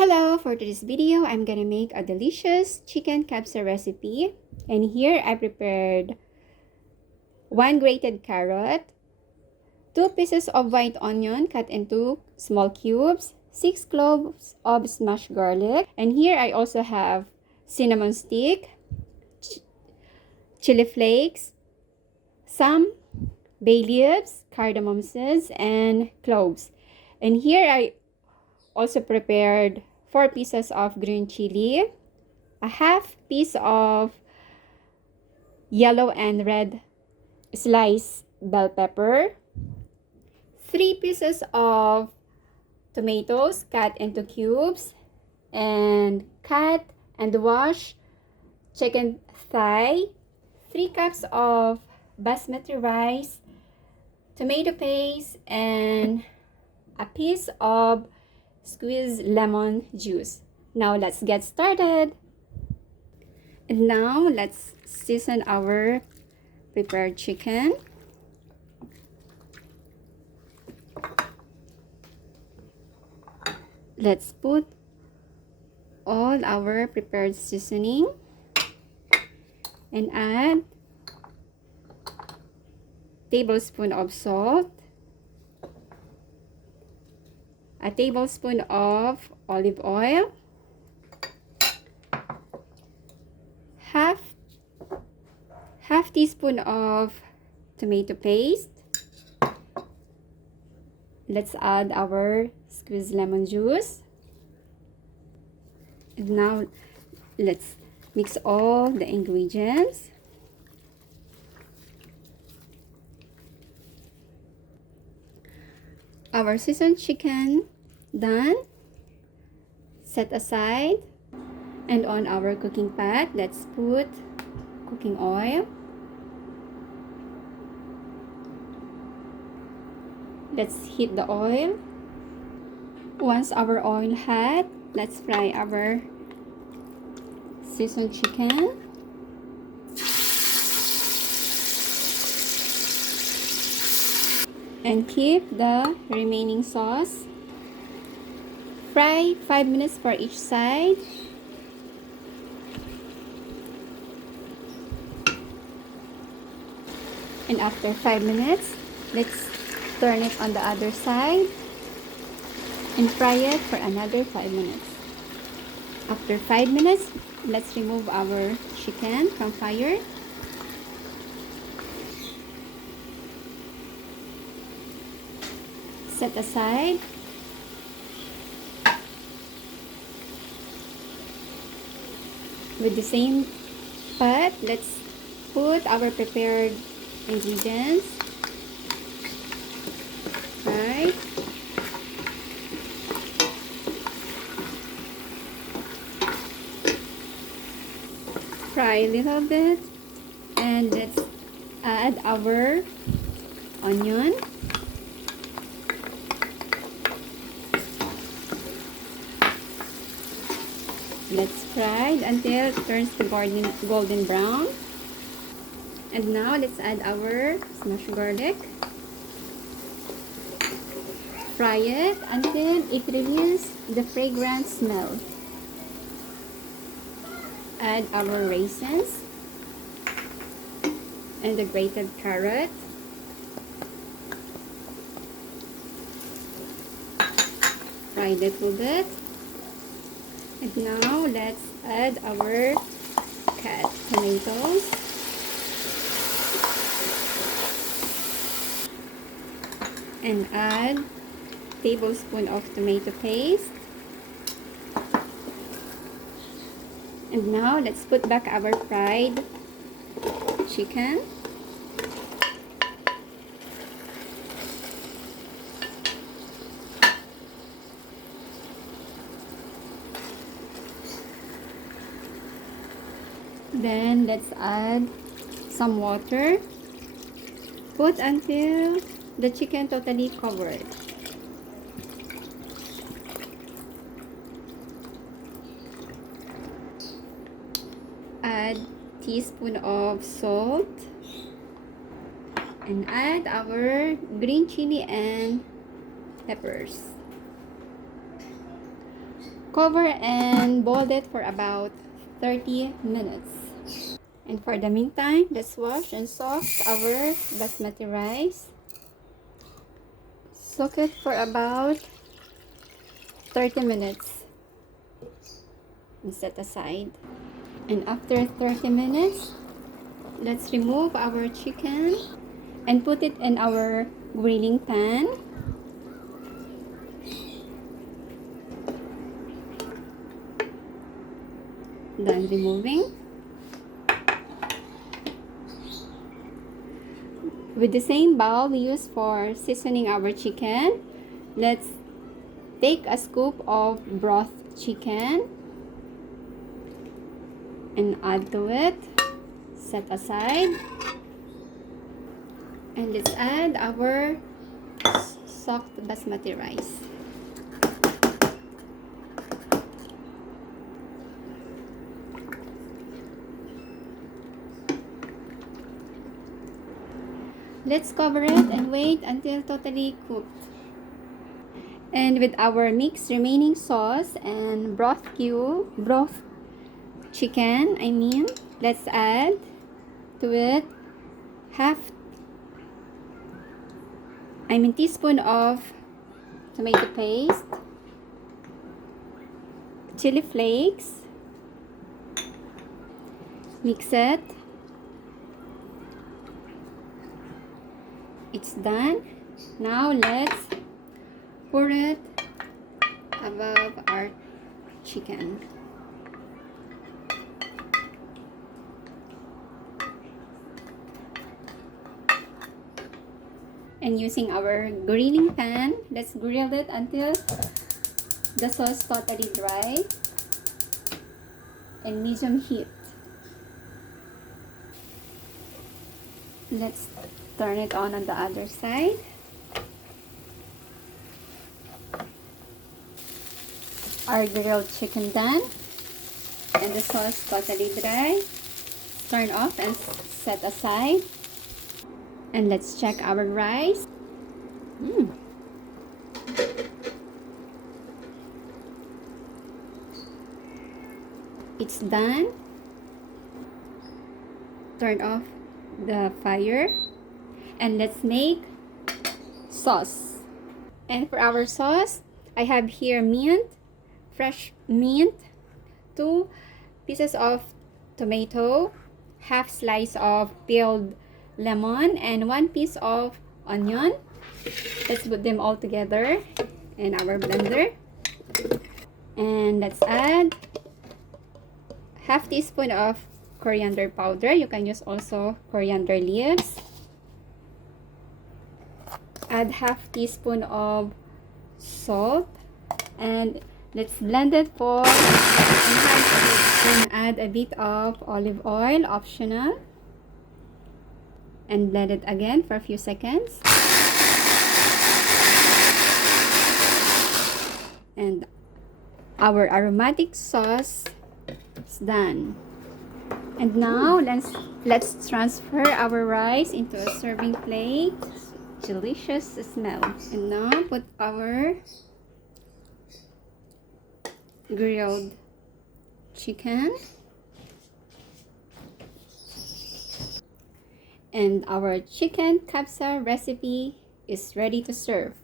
Hello, for today's video, I'm gonna make a delicious chicken kabsa recipe. And here I prepared 1 grated carrot, 2 pieces of white onion cut into small cubes, 6 cloves of smashed garlic, and here I also have cinnamon stick, chili flakes, some bay leaves, cardamom seeds, and cloves. And here I also prepared 4 pieces of green chili, a half piece of yellow and red sliced bell pepper, 3 pieces of tomatoes cut into cubes, and cut and wash chicken thigh, 3 cups of basmati rice, tomato paste, and a piece of squeezed lemon juice. Now let's get started. And now let's season our prepared chicken. Let's put all our prepared seasoning and add tablespoon of salt, a tablespoon of olive oil, half teaspoon of tomato paste. Let's add our squeezed lemon juice. And now let's mix all the ingredients. Our seasoned chicken done. Set aside. And on our cooking pot, let's put cooking oil. Let's heat the oil. Once our oil hot, let's fry our seasoned chicken. And keep the remaining sauce. Fry 5 minutes for each side. And after 5 minutes, let's turn it on the other side and fry it for another 5 minutes. After 5 minutes, let's remove our chicken from fire. Set aside. With the same pot, let's put our prepared ingredients. Right. Fry a little bit, and let's add our onion. Let's fry until it turns to golden brown. And now let's add our smashed garlic. Fry it until it releases the fragrant smell. Add our raisins and the grated carrot. Fry a little bit. And now let's add our cut tomatoes. And add tablespoon of tomato paste. And now let's put back our fried chicken. Then let's add some water. Put until the chicken totally covered. Add teaspoon of salt and add our green chili and peppers. Cover and boil it for about 30 minutes. And for the meantime, let's wash and soak our basmati rice. Soak it for about 30 minutes and set aside. And after 30 minutes, let's remove our chicken and put it in our grilling pan. Done removing. With the same bowl we use for seasoning our chicken, let's take a scoop of broth chicken and add to it. Set aside. And let's add our soaked basmati rice. Let's cover it and wait until totally cooked. And with our mixed remaining sauce and broth chicken, let's add to it teaspoon of tomato paste, chili flakes, mix it. It's done. Now let's pour it above our chicken. And using our grilling pan, let's grill it until the sauce totally dry and medium heat. Let's turn it on the other side. Our grilled chicken done and the sauce totally dry. Turn off and set aside. And let's check our rice. It's done. Turn off the fire and let's make sauce. And for our sauce, I have here mint, fresh mint, 2 pieces of tomato, half slice of peeled lemon, and 1 piece of onion. Let's put them all together in our blender. And let's add half teaspoon of coriander powder. You can use also coriander leaves. Add half teaspoon of salt and let's blend it for and add a bit of olive oil, optional, and blend it again for a few seconds. And our aromatic sauce is done. And now let's transfer our rice into a serving plate. Delicious smell. And now put our grilled chicken and our chicken kabsa recipe is ready to serve.